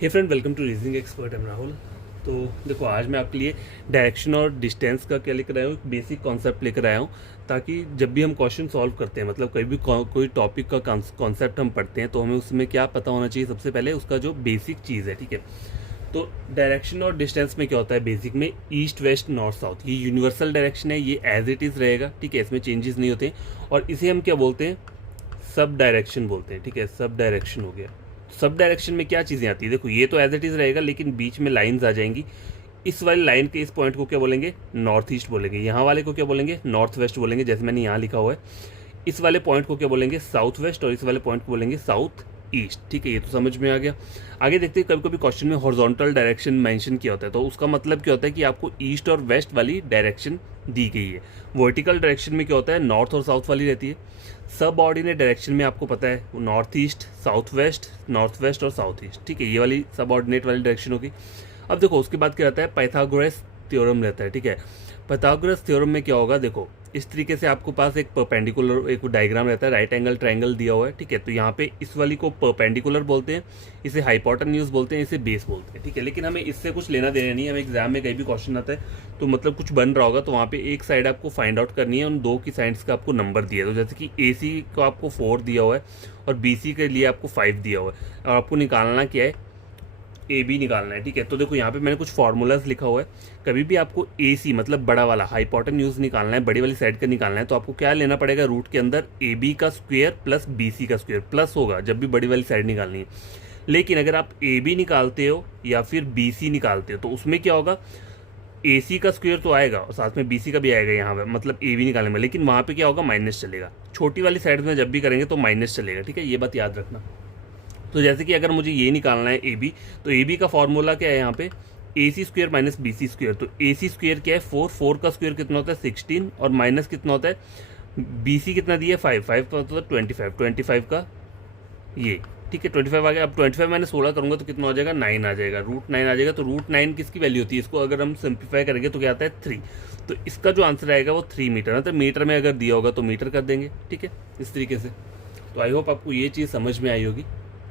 Hey friend, welcome to reasoning expert. Am Rahul. तो देखो, आज मैं आपके लिए डायरेक्शन और डिस्टेंस का क्या लेकर आया हूँ, एक बेसिक कॉन्सेप्ट लेकर आया हूँ, ताकि जब भी हम क्वेश्चन सॉल्व करते हैं, मतलब कहीं भी कोई टॉपिक का कॉन्सेप्ट हम पढ़ते हैं, तो हमें उसमें क्या पता होना चाहिए। सबसे पहले उसका जो बेसिक चीज़ है, ठीक है। तो डायरेक्शन और डिस्टेंस में क्या होता है, बेसिक में ईस्ट वेस्ट नॉर्थ साउथ, ये यूनिवर्सल डायरेक्शन है, ये एज इट इज़ रहेगा, ठीक है, इसमें चेंजेस नहीं होते। और इसे हम क्या बोलते हैं, सब डायरेक्शन बोलते हैं, ठीक है। सब डायरेक्शन हो गया। सब डायरेक्शन में क्या चीज़ें आती है, देखो ये तो एज इट इज़ रहेगा, लेकिन बीच में लाइंस आ जाएंगी। इस वाली लाइन के इस पॉइंट को क्या बोलेंगे, नॉर्थ ईस्ट बोलेंगे। यहाँ वाले को क्या बोलेंगे, नॉर्थ वेस्ट बोलेंगे, जैसे मैंने यहाँ लिखा हुआ है। इस वाले पॉइंट को क्या बोलेंगे, साउथ वेस्ट, और इस वाले पॉइंट को बोलेंगे साउथ ईस्ट, ठीक है। ये तो समझ में आ गया। आगे देखते हैं, कभी कभी क्वेश्चन में हॉरिजॉन्टल डायरेक्शन मेंशन किया होता है, तो उसका मतलब क्या होता है कि आपको ईस्ट और वेस्ट वाली डायरेक्शन दी गई है। वर्टिकल डायरेक्शन में क्या होता है, नॉर्थ और साउथ वाली रहती है। सब ऑर्डिनेट डायरेक्शन में आपको पता है, north east, south west, north west और साउथ ईस्ट, ठीक है। ये वाली सब ऑर्डिनेट वाली डायरेक्शन होगी। अब देखो, उसके बाद क्या रहता है, पाइथागोरस थ्योरम रहता है, ठीक है। पाइथागोरस थ्योरम में क्या होगा, देखो इस तरीके से आपको पास एक परपेंडिकुलर एक डायग्राम रहता है, राइट एंगल ट्रायंगल दिया हुआ है, ठीक है। तो यहाँ पे इस वाली को परपेंडिकुलर बोलते हैं, इसे हाइपोटेन्यूज बोलते हैं, इसे बेस बोलते हैं, ठीक है। लेकिन हमें इससे कुछ लेना देना नहीं है। हमें एग्जाम में कहीं भी क्वेश्चन आता है, तो मतलब कुछ बन रहा होगा, तो वहाँ पे एक साइड आपको फाइंड आउट करनी है, उन दो की साइड्स का आपको नंबर दिया है। तो जैसे कि ए सी को आपको 4 दिया हुआ है और बी सी के लिए आपको 5 दिया हुआ है, और आपको निकालना क्या है, ए बी निकालना है, ठीक है। तो देखो यहाँ पे मैंने कुछ फार्मूलाज लिखा हुआ है। कभी भी आपको ए सी मतलब बड़ा वाला हाइपोटेन्यूज निकालना है, बड़ी वाली साइड का निकालना है, तो आपको क्या लेना पड़ेगा, रूट के अंदर ए बी का स्क्वायर प्लस बी सी का स्क्वायर प्लस होगा, जब भी बड़ी वाली साइड निकालनी है। लेकिन अगर आप ए बी निकालते हो या फिर बी सी निकालते हो, तो उसमें क्या होगा, ए सी का स्क्वायर तो आएगा और साथ में बी सी का भी आएगा यहाँ पे, मतलब ए बी निकालने में, लेकिन वहाँ पे क्या होगा, माइनस चलेगा। छोटी वाली साइड में जब भी करेंगे तो माइनस चलेगा, ठीक है। ये बात याद रखना। तो जैसे कि अगर मुझे ये निकालना है ए बी, तो ए बी का फॉर्मूला क्या है यहाँ पे, A C square minus B C square. तो ए सी स्क्वेयर क्या है, 4, 4 का स्क्वेयर कितना होता है 16, और माइनस कितना होता है, बी सी कितना दिया है 5, 5 का होता है 25, 25 का ये, ठीक है। 25 आ गया। अब 25 मैंने 16 करूँगा तो कितना हो जाएगा, 9 आ जाएगा, रूट 9 आ जाएगा। तो रूट 9 किसकी वैल्यू होती है, इसको अगर हम सिंप्लीफाई करेंगे तो क्या आता है 3। तो इसका जो आंसर आएगा वो 3 मीटर है। तो मीटर में अगर दिया होगा तो मीटर कर देंगे, ठीक है, इस तरीके से। तो आई होप आपको ये चीज़ समझ में आई होगी।